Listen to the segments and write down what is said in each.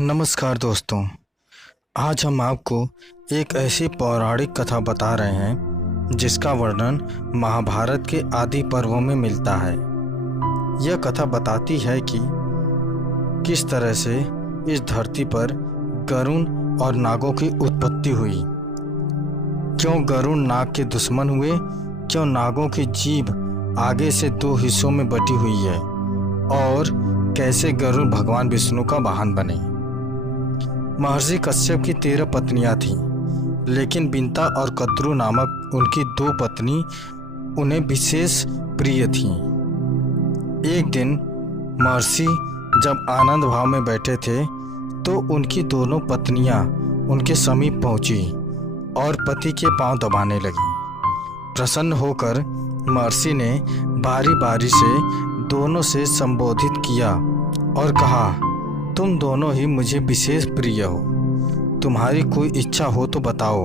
नमस्कार दोस्तों। आज हम आपको एक ऐसी पौराणिक कथा बता रहे हैं जिसका वर्णन महाभारत के आदि पर्वों में मिलता है। यह कथा बताती है कि किस तरह से इस धरती पर गरुण और नागों की उत्पत्ति हुई, क्यों गरुण नाग के दुश्मन हुए, क्यों नागों की जीभ आगे से दो हिस्सों में बटी हुई है और कैसे गरुड़ भगवान विष्णु का वाहन बने। महर्षि कश्यप की 13 पत्नियां थीं, लेकिन बिंता और कद्रु नामक उनकी 2 पत्नी उन्हें विशेष प्रिय थीं। एक दिन महर्षि जब आनंद भाव में बैठे थे तो उनकी दोनों पत्नियां उनके समीप पहुंची और पति के पांव दबाने लगीं। प्रसन्न होकर महर्षि ने बारी बारी से दोनों से संबोधित किया और कहा, तुम दोनों ही मुझे विशेष प्रिय हो, तुम्हारी कोई इच्छा हो तो बताओ।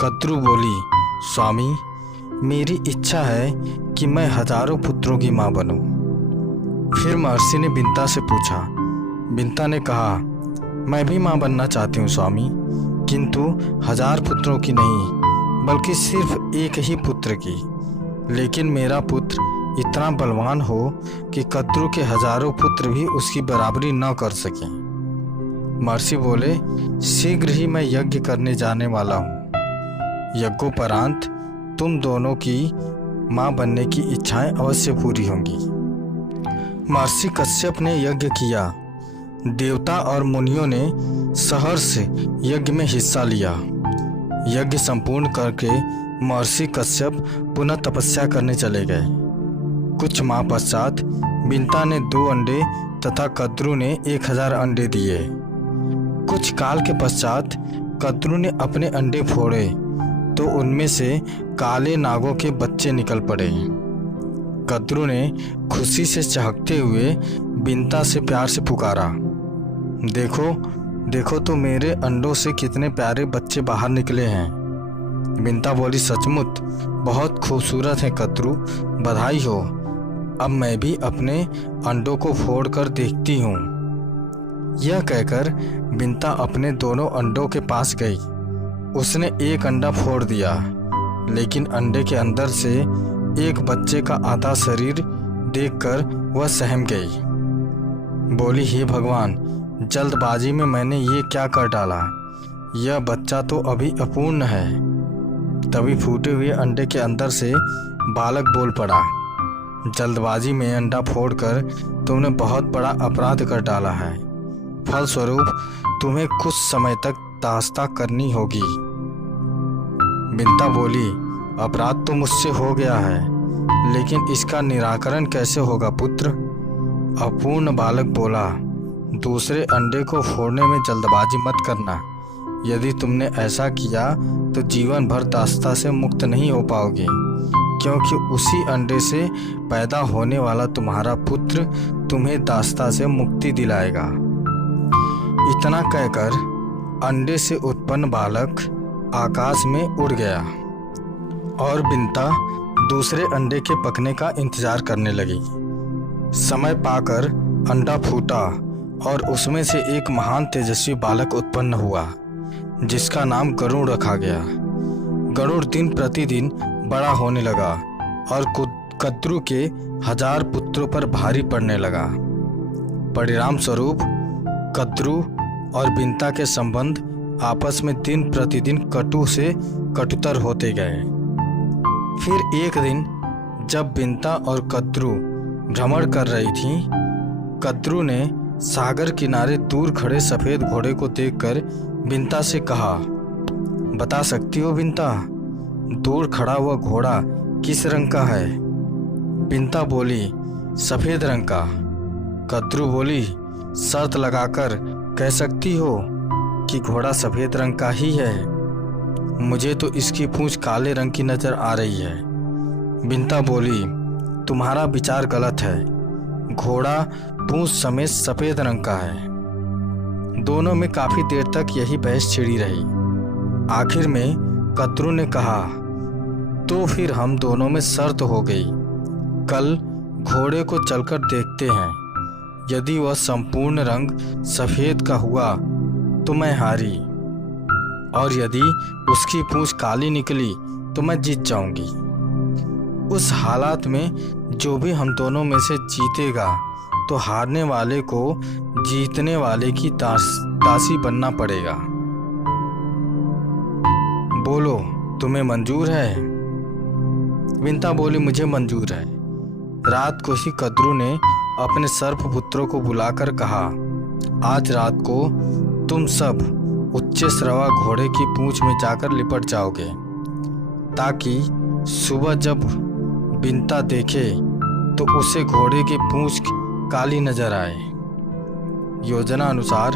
कद्रु बोली, स्वामी, मेरी इच्छा है कि मैं हजारों पुत्रों की माँ बनूं। फिर महर्षि ने बिंता से पूछा। बिंता ने कहा, मैं भी माँ बनना चाहती हूँ स्वामी, किंतु 1000 पुत्रों की नहीं, बल्कि सिर्फ एक ही पुत्र की। लेकिन मेरा पुत्र इतना बलवान हो कि कद्रु के हजारों पुत्र भी उसकी बराबरी न कर सकें। महर्षि बोले, शीघ्र ही मैं यज्ञ करने जाने वाला हूँ। यज्ञोपरांत तुम दोनों की माँ बनने की इच्छाएं अवश्य पूरी होंगी। महर्षि कश्यप ने यज्ञ किया। देवता और मुनियों ने सहर्ष यज्ञ में हिस्सा लिया। यज्ञ संपूर्ण करके महर्षि कश्यप पुनः तपस्या करने चले गए। कुछ माह पश्चात बिंता ने 2 अंडे तथा कद्रु ने 1000 अंडे दिए। कुछ काल के पश्चात कद्रु ने अपने अंडे फोड़े तो उनमें से काले नागों के बच्चे निकल पड़े। कद्रु ने खुशी से चहकते हुए बिंता से प्यार से पुकारा, देखो देखो तो मेरे अंडों से कितने प्यारे बच्चे बाहर निकले हैं। बिंता बोली, सचमुच बहुत खूबसूरत है कद्रु, बधाई हो। अब मैं भी अपने अंडों को फोड़कर देखती हूँ। यह कहकर बिंता अपने दोनों अंडों के पास गई। उसने एक अंडा फोड़ दिया, लेकिन अंडे के अंदर से एक बच्चे का आधा शरीर देखकर वह सहम गई। बोली, हे भगवान, जल्दबाजी में मैंने ये क्या कर डाला, यह बच्चा तो अभी अपूर्ण है। तभी फूटे हुए अंडे के अंदर से बालक बोल पड़ा, जल्दबाजी में अंडा फोड़कर तुमने बहुत बड़ा अपराध कर डाला है। फलस्वरूप तुम्हें कुछ समय तक दास्ता करनी होगी। बिंता बोली, अपराध तो मुझसे हो गया है, लेकिन इसका निराकरण कैसे होगा पुत्र? अपूर्ण बालक बोला, दूसरे अंडे को फोड़ने में जल्दबाजी मत करना। यदि तुमने ऐसा किया तो जीवन भर दास्ता से मुक्त नहीं हो पाओगे, क्योंकि उसी अंडे से पैदा होने वाला तुम्हारा पुत्र तुम्हें दास्ता से मुक्ति दिलाएगा। इतना कहकर अंडे से उत्पन्न बालक आकाश में उड़ गया और बिंता दूसरे अंडे के पकने का इंतजार करने लगी। समय पाकर अंडा फूटा और उसमें से एक महान तेजस्वी बालक उत्पन्न हुआ, जिसका नाम गरुड़ रखा गया। गरुड़ दिन प्रतिदिन बड़ा होने लगा और कद्रु के 1000 पुत्रों पर भारी पड़ने लगा। परिणाम स्वरूप कद्रु और बिंता के संबंध आपस में दिन प्रतिदिन कटु से कटुतर होते गए। फिर एक दिन जब बिंता और कद्रु भ्रमण कर रही थीं, कद्रु ने सागर किनारे दूर खड़े सफेद घोड़े को देखकर बिंता से कहा, बता सकती हो बिंता, दूर खड़ा हुआ घोड़ा किस रंग का है? बिंता बोली, सफेद रंग का। कद्रु बोली, शर्त लगाकर कह सकती हो कि घोड़ा सफेद रंग का ही है? मुझे तो इसकी पूंछ काले रंग की नजर आ रही है। बिंता बोली, तुम्हारा विचार गलत है, घोड़ा पूंछ समेत सफेद रंग का है। दोनों में काफी देर तक यही बहस छिड़ी रही। आखिर में कद्रु ने कहा, तो फिर हम दोनों में शर्त हो गई, कल घोड़े को चलकर देखते हैं। यदि वह संपूर्ण रंग सफ़ेद का हुआ तो मैं हारी, और यदि उसकी पूंछ काली निकली तो मैं जीत जाऊंगी। उस हालात में जो भी हम दोनों में से जीतेगा तो हारने वाले को जीतने वाले की दासी बनना पड़ेगा। बोलो, तुम्हें मंजूर है? विंता बोली, मुझे मंजूर है। रात को ही कद्रू ने अपने सर्प पुत्रों को बुलाकर कहा, आज रात को तुम सब उच्च श्रवा घोड़े की पूंछ में जाकर लिपट जाओगे, ताकि सुबह जब विंता देखे तो उसे घोड़े की पूंछ काली नजर आए। योजना अनुसार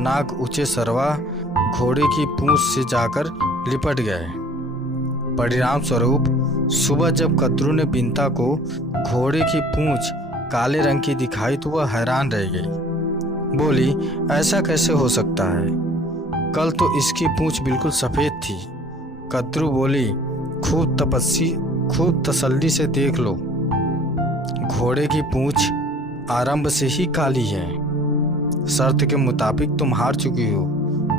नाग ऊंचे सरवा घोड़े की पूंछ से जाकर लिपट गए। परिणाम स्वरूप सुबह जब कद्रू ने विंता को घोड़े की पूंछ काले रंग की दिखाई तो वह हैरान रह गई। बोली, ऐसा कैसे हो सकता है? कल तो इसकी पूंछ बिल्कुल सफ़ेद थी। कद्रू बोली, खूब तसल्ली से देख लो, घोड़े की पूंछ आरंभ से ही काली है। शर्त के मुताबिक तुम हार चुकी हो,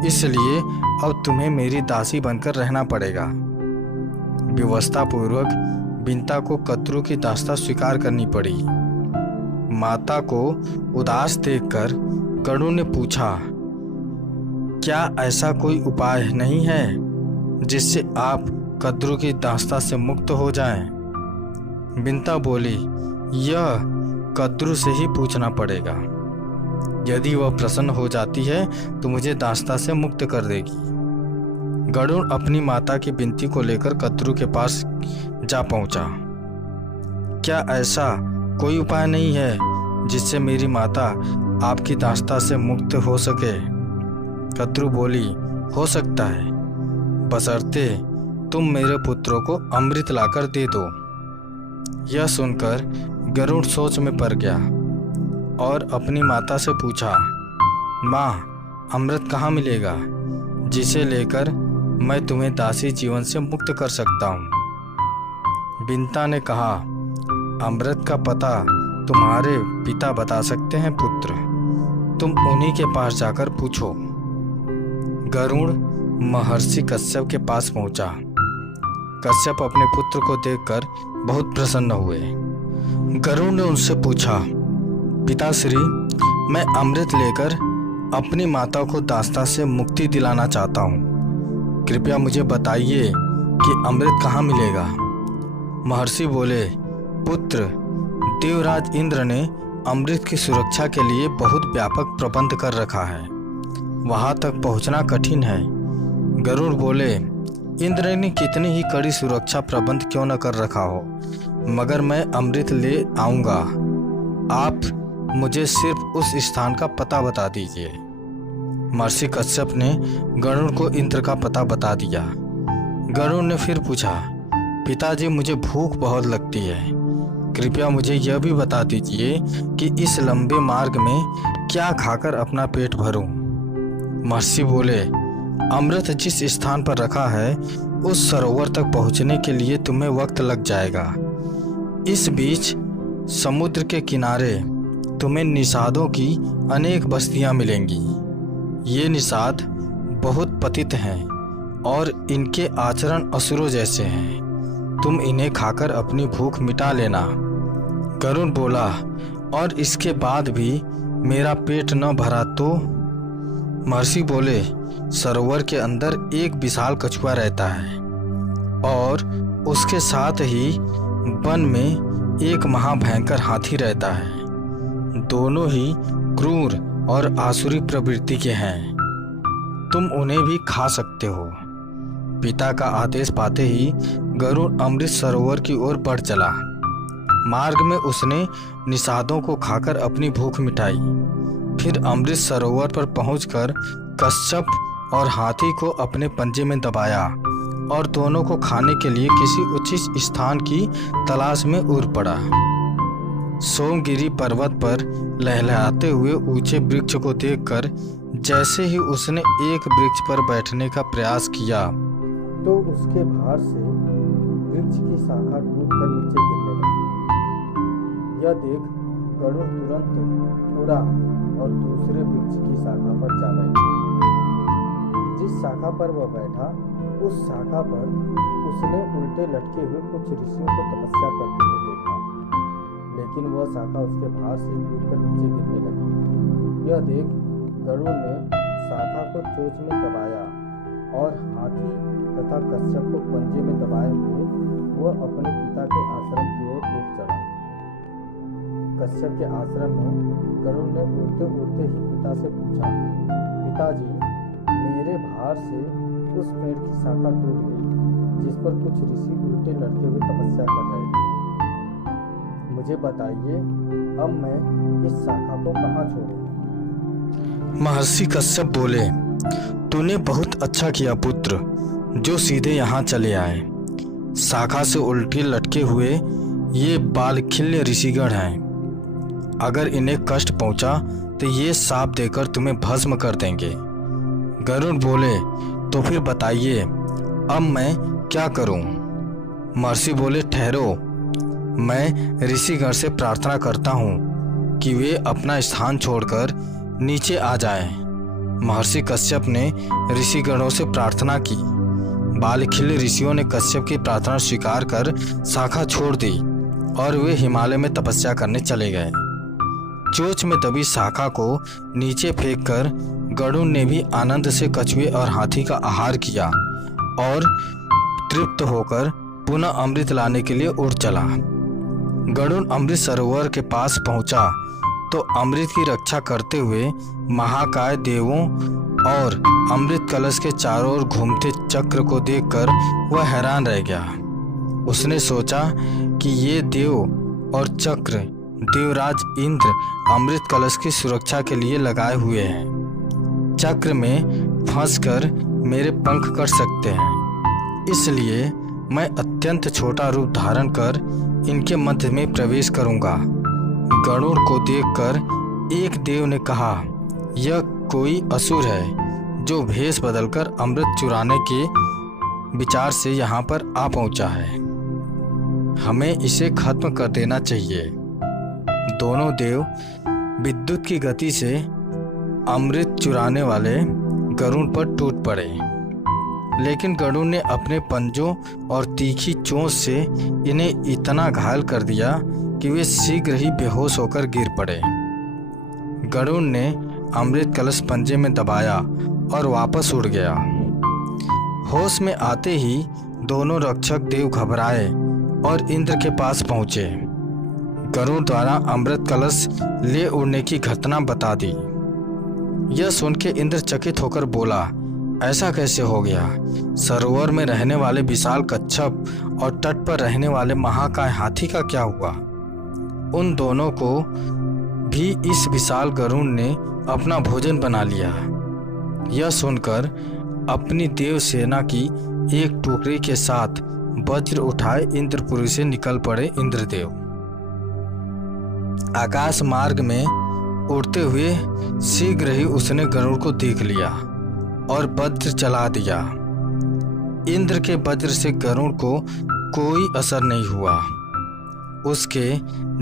इसलिए अब तुम्हें मेरी दासी बनकर रहना पड़ेगा। व्यवस्था पूर्वक विंता को कद्रू की दास्ता स्वीकार करनी पड़ी। माता को उदास देखकर गरुड़ ने पूछा, क्या ऐसा कोई उपाय नहीं है जिससे आप कद्रू की दास्ता से मुक्त हो जाएं? विंता बोली, यह कद्रू से ही पूछना पड़ेगा। यदि वह प्रसन्न हो जाती है तो मुझे दास्ता से मुक्त कर देगी। गरुड़ अपनी माता की विनती को लेकर कद्रू के पास जा पहुंचा। क्या ऐसा कोई उपाय नहीं है जिससे मेरी माता आपकी दास्ता से मुक्त हो सके? कद्रू बोली, हो सकता है, बशर्ते तुम मेरे पुत्रों को अमृत लाकर दे दो। यह सुनकर गरुड़ सोच में पड़ गया और अपनी माता से पूछा, माँ, अमृत कहाँ मिलेगा जिसे लेकर मैं तुम्हें दासी जीवन से मुक्त कर सकता हूँ? विंता ने कहा, अमृत का पता तुम्हारे पिता बता सकते हैं पुत्र, तुम उन्हीं के पास जाकर पूछो। गरुड़ महर्षि कश्यप के पास पहुंचा। कश्यप अपने पुत्र को देखकर बहुत प्रसन्न हुए। गरुड़ ने उनसे पूछा, पिताश्री, मैं अमृत लेकर अपनी माता को दास्ता से मुक्ति दिलाना चाहता हूँ। कृपया मुझे बताइए कि अमृत कहाँ मिलेगा? महर्षि बोले, पुत्र, देवराज इंद्र ने अमृत की सुरक्षा के लिए बहुत व्यापक प्रबंध कर रखा है, वहाँ तक पहुँचना कठिन है। गरुड़ बोले, इंद्र ने कितनी ही कड़ी सुरक्षा प्रबंध क्यों न कर रखा हो, मगर मैं अमृत ले आऊँगा। आप मुझे सिर्फ उस स्थान का पता बता दीजिए। महर्षि कश्यप ने गरुड़ को इंद्र का पता बता दिया। गरुड़ ने फिर पूछा, पिताजी, मुझे भूख बहुत लगती है, कृपया मुझे यह भी बता दीजिए कि इस लंबे मार्ग में क्या खाकर अपना पेट भरूं। महर्षि बोले, अमृत जिस स्थान पर रखा है उस सरोवर तक पहुंचने के लिए तुम्हें वक्त लग जाएगा। इस बीच समुद्र के किनारे तुम्हें निषादों की अनेक बस्तियां मिलेंगी। ये निषाद बहुत पतित हैं और इनके आचरण असुरों जैसे हैं। तुम इन्हें खाकर अपनी भूख मिटा लेना। गरुड़ बोला, और इसके बाद भी मेरा पेट न भरा तो? महर्षि बोले, सरोवर के अंदर एक विशाल कछुआ रहता है और उसके साथ ही वन में एक महाभयंकर हाथी रहता है। दोनों ही क्रूर और आसुरी प्रवृत्ति के हैं। तुम उन्हें भी खा सकते हो। पिता का आदेश पाते ही गरुड़ अमृत सरोवर की ओर बढ़ चला। मार्ग में उसने निषादों को खाकर अपनी भूख मिटाई। फिर अमृत सरोवर पर पहुंचकर कश्यप और हाथी को अपने पंजे में दबाया और दोनों को खाने के लिए किसी उचित स्थान की तलाश में उड़ पड़ा। सोमगिरी पर्वत पर लहलहाते हुए ऊंचे वृक्ष को देखकर जैसे ही उसने एक वृक्ष पर बैठने का प्रयास किया तो उसके भार से वृक्ष की शाखा टूटकर नीचे गिरने लगी। यह देख गरुड़ तुरंत उड़ा और दूसरे वृक्ष की शाखा पर जा बैठा। जिस शाखा पर वह बैठा उस शाखा पर उसने उल्टे लटके हुए कुछ ऋषियों को तपस्या करते हुए देखा, लेकिन वह शाखा उसके भार से टूटकर नीचे गिरने लगी। यह देख गरुड़ ने शाखा को चोंच में दबाया और हाथी तथा कश्यप को पंजे में दबाए हुए वह अपने पिता के आश्रम की ओर उठ चला। कश्यप के आश्रम में गरुड़ ने उड़ते उड़ते ही पिता से पूछा, पिताजी, मेरे भार से उस पेड़ की शाखा टूट गई जिस पर कुछ ऋषि उल्टे लटके हुए तपस्या कर रहे थे। मुझे बताइए, अब मैं इस शाखा को कहाँ छोड़ूं? महर्षि कश्यप बोले, तूने बहुत अच्छा किया पुत्र, जो सीधे यहाँ चले आए। शाखा से उल्टे लटके हुए ये बालखिल्य ऋषिगण हैं। अगर इन्हें कष्ट पहुंचा तो ये शाप देकर तुम्हें भस्म कर देंगे। गरुड़ बोले, तो फिर बताइए, अब मैं क्या करूं? महर्षि बोले, ठहरो, मैं ऋषिगण से प्रार्थना करता हूं कि वे अपना स्थान छोड़कर नीचे आ जाएं। महर्षि कश्यप ने ऋषिगणों से प्रार्थना की। बालखिल्य ऋषियों ने कश्यप की प्रार्थना स्वीकार कर शाखा छोड़ दी और वे हिमालय में तपस्या करने चले गए। चोंच में दबी शाखा को नीचे फेंककर गरुड़ ने भी आनंद से कछुए और हाथी का आहार किया और तृप्त होकर पुनः अमृत लाने के लिए उड़ चला। गरुड़ अमृत सरोवर के पास पहुंचा तो अमृत की रक्षा करते हुए महाकाय देवों और अमृत कलश के चारों ओर घूमते चक्र को देखकर वह हैरान रह गया। उसने सोचा कि ये देव और चक्र देवराज इंद्र अमृत कलश की सुरक्षा के लिए लगाए हुए हैं। चक्र में फंसकर मेरे पंख कट सकते हैं, इसलिए मैं अत्यंत छोटा रूप धारण कर इनके मध्य में प्रवेश करूंगा। गरुड़ को देखकर एक देव ने कहा, यह कोई असुर है जो भेष बदलकर अमृत चुराने के विचार से यहाँ पर आ पहुंचा है। हमें इसे खत्म कर देना चाहिए। दोनों देव विद्युत की गति से अमृत चुराने वाले गरुड़ पर टूट पड़े, लेकिन गरुड़ ने अपने पंजों और तीखी चोंच से इन्हें इतना घायल कर दिया कि वे शीघ्र ही बेहोश होकर गिर पड़े। गरुड़ ने अमृत कलश पंजे में दबाया और वापस उड़ गया। होश में आते ही दोनों रक्षक देव घबराए और इंद्र के पास पहुंचे। गरुड़ द्वारा अमृत कलश ले उड़ने की घटना बता दी। यह सुन के इंद्र चकित होकर बोला, ऐसा कैसे हो गया? सरोवर में रहने वाले विशाल कच्छप और तट पर रहने वाले महाकाय हाथी का क्या हुआ? उन दोनों को भी इस विशाल गरुड़ ने अपना भोजन बना लिया। यह सुनकर अपनी देव सेना की एक टुकड़ी के साथ वज्र उठाए इंद्रपुरी से निकल पड़े इंद्रदेव। आकाश मार्ग में उड़ते हुए शीघ्र ही उसने गरुड़ को देख लिया और वज्र चला दिया। इंद्र के वज्र से गरुड़ को कोई असर नहीं हुआ। उसके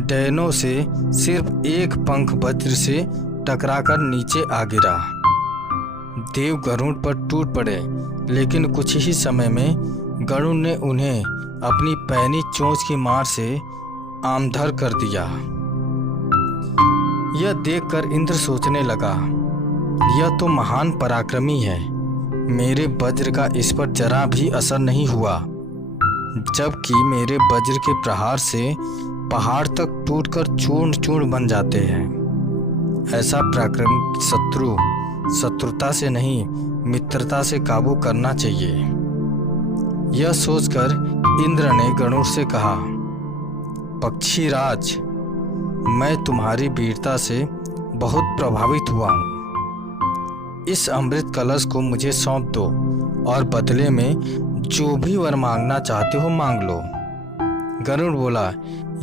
डैनों से सिर्फ एक पंख वज्र से टकराकर नीचे आ गिरा। देव गरुड़ पर टूट पड़े, लेकिन कुछ ही समय में गरुड़ ने उन्हें अपनी पैनी चोंच की मार से आमधर कर दिया। यह देखकर इंद्र सोचने लगा, यह तो महान पराक्रमी है। मेरे वज्र का इस पर जरा भी असर नहीं हुआ, जबकि मेरे वज्र के प्रहार से पहाड़ तक टूटकर चूर्ण चूर्ण बन जाते हैं। ऐसा पराक्रमी शत्रु शत्रुता से नहीं, मित्रता से काबू करना चाहिए। यह सोचकर इंद्र ने गरुड़ से कहा, पक्षीराज, मैं तुम्हारी वीरता से बहुत प्रभावित हुआ हूँ। इस अमृत कलश को मुझे सौंप दो और बदले में जो भी वर मांगना चाहते हो मांग लो। गरुड़ बोला,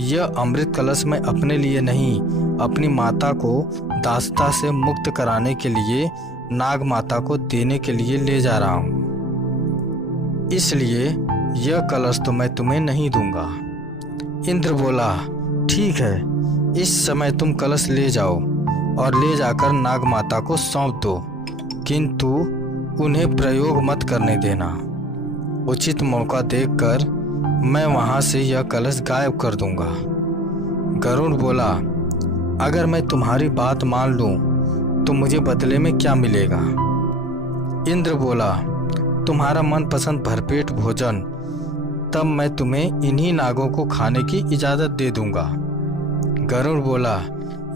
यह अमृत कलश मैं अपने लिए नहीं, अपनी माता को दासता से मुक्त कराने के लिए नाग माता को देने के लिए ले जा रहा हूँ, इसलिए यह कलश तो मैं तुम्हें नहीं दूंगा। इंद्र बोला, ठीक है, इस समय तुम कलश ले जाओ और ले जाकर नाग माता को सौंप दो, किंतु उन्हें प्रयोग मत करने देना। उचित मौका देखकर मैं वहां से यह कलश गायब कर दूंगा। गरुड़ बोला, अगर मैं तुम्हारी बात मान लूं तो मुझे बदले में क्या मिलेगा? इंद्र बोला, तुम्हारा मनपसंद भरपेट भोजन, तब मैं तुम्हें इन्हीं नागों को खाने की इजाज़त दे दूंगा। गरुड़ बोला,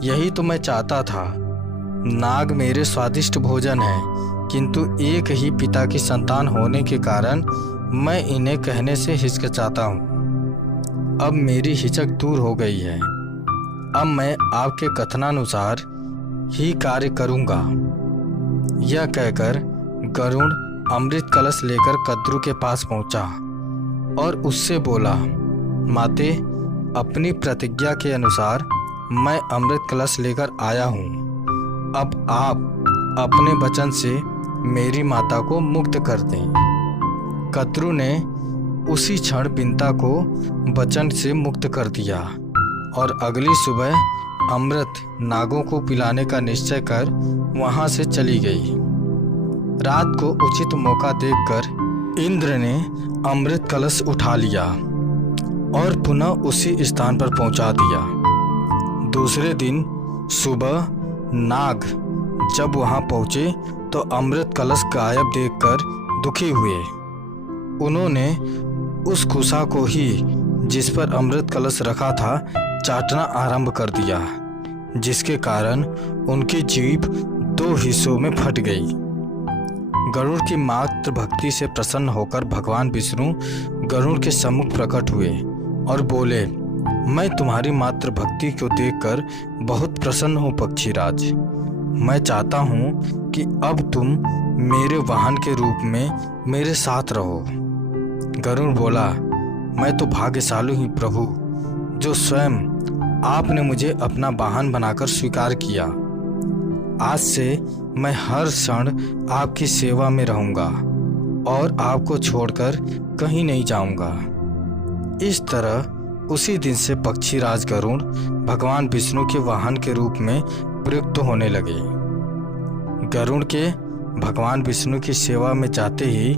यही तो मैं चाहता था। नाग मेरे स्वादिष्ट भोजन है, किंतु एक ही पिता की संतान होने के कारण मैं इन्हें कहने से हिचकिचाता हूँ। अब मेरी हिचक दूर हो गई है। अब मैं आपके कथनानुसार ही कार्य करूँगा। यह कहकर गरुड़ अमृत कलश लेकर कद्रू के पास पहुंचा और उससे बोला, माते, अपनी प्रतिज्ञा के अनुसार मैं अमृत कलश लेकर आया हूँ। अब आप अपने वचन से मेरी माता को मुक्त कर दें। कद्रू ने उसी क्षण बिंता को वचन से मुक्त कर दिया और अगली सुबह अमृत नागों को पिलाने का निश्चय कर वहां से चली गई। रात को उचित मौका देखकर इंद्र ने अमृत कलश उठा लिया और पुनः उसी स्थान पर पहुंचा दिया। दूसरे दिन सुबह नाग जब वहां पहुंचे तो अमृत कलश गायब देखकर दुखी हुए। उन्होंने उस कुसा को ही जिस पर अमृत कलश रखा था चाटना आरंभ कर दिया, जिसके कारण उनकी जीभ 2 हिस्सों में फट गई। गरुड़ की मात्र भक्ति से प्रसन्न होकर भगवान विष्णु गरुड़ के सम्मुख प्रकट हुए और बोले, मैं तुम्हारी मात्र भक्ति को देखकर बहुत प्रसन्न हूँ पक्षीराज। मैं चाहता हूँ कि अब तुम मेरे वाहन के रूप में मेरे साथ रहो। गरुड़ बोला, मैं तो भाग्यशाली हूँ प्रभु, जो स्वयं आपने मुझे अपना वाहन बनाकर स्वीकार किया। आज से मैं हर क्षण आपकी सेवा में रहूँगा और आपको छोड़कर कहीं नहीं जाऊँगा। इस तरह उसी दिन से पक्षीराज गरुड़ भगवान विष्णु के वाहन के रूप में प्रयुक्त होने लगे। गरुड़ के भगवान विष्णु की सेवा में जाते ही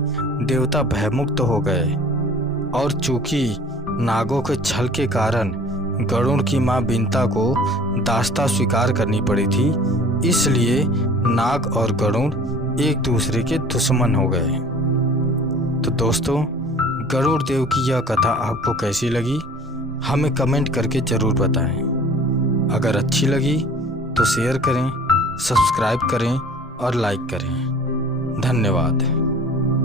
देवता भयमुक्त हो गए और चूंकि नागों के छल के कारण गरुड़ की मां बिंता को दास्ता स्वीकार करनी पड़ी थी, इसलिए नाग और गरुड़ एक दूसरे के दुश्मन हो गए। तो दोस्तों, गरुड़ देव की यह कथा आपको कैसी लगी हमें कमेंट करके ज़रूर बताएं। अगर अच्छी लगी तो शेयर करें, सब्सक्राइब करें और लाइक करें। धन्यवाद।